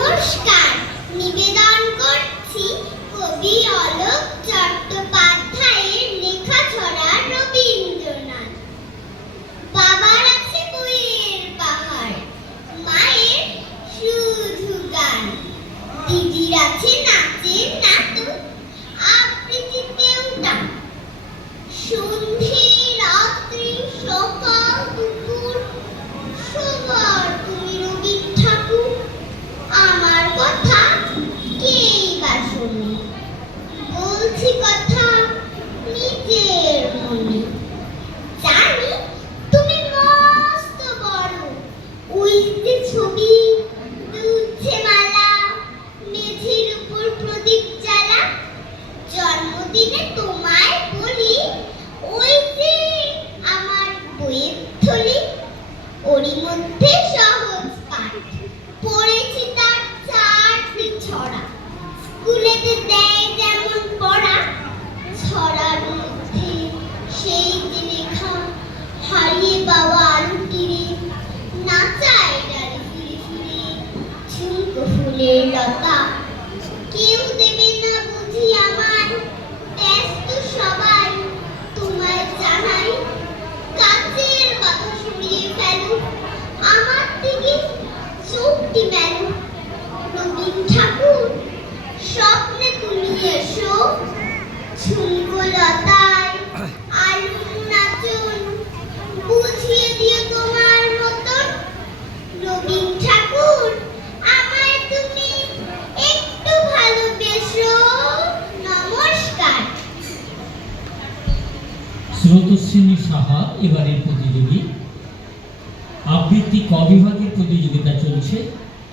নমস্কার, নিবেদন করছি কবি অলোক চট্টোপাধ্যায়ের লেখা ছড়া রবীন্দ্রনাথ। বাবার আছে বইয়ের পাহাড়, মায়ের শুধু গান, দিদির আছে নাচের নাটক, আবৃত্তিতেও টান। সন্ধে রাত্রি সকাল দুপুর সবার তুমি রবীন ঠাকুর। আমার কথা কেই বা শোনে, বলছি কথা নিজের মনে। জানি তুমি মস্ত বড়, ওই যে ছবি দুধছে মালা, মেঝের উপর প্রদীপ জ্বালা। জন্মদিনে তোমায় বলি, ওই যে আমার বইয়ের থলি, ওরই মধ্যে সহজ পাঠ পড়েছি তার চারটি ছড়া। স্কুলেতে দেয় যেমন পড়া, ছড়ার মধ্যে সেই যে লেখা, হারিয়ে পাওয়া আলু তীরে, নাচায় ডালে ফিরে ফিরে ঝুমকো ফুলের লতা। কেউ দেবে না বুঝি আমার, ব্যস্ত সবাই তোমায় জানাই, কাছের কথা সরিয়ে ফেলো, আমার দিকে চোখটি মেলো। রবীন ঠাকুর স্বপ্নে তুমি এসো, ঝুমকো লতায় আলুর নাচন বুঝিয়ে দিও তোমার মতন। রবীন ঠাকুর আমায় তুমি একটু ভালোবেসো। নমস্কার। স্রোতস্বিনী সাহা এবারের প্রতিযোগী। আবৃত্তি ক বিভাগের প্রতিযোগিতা চলছে।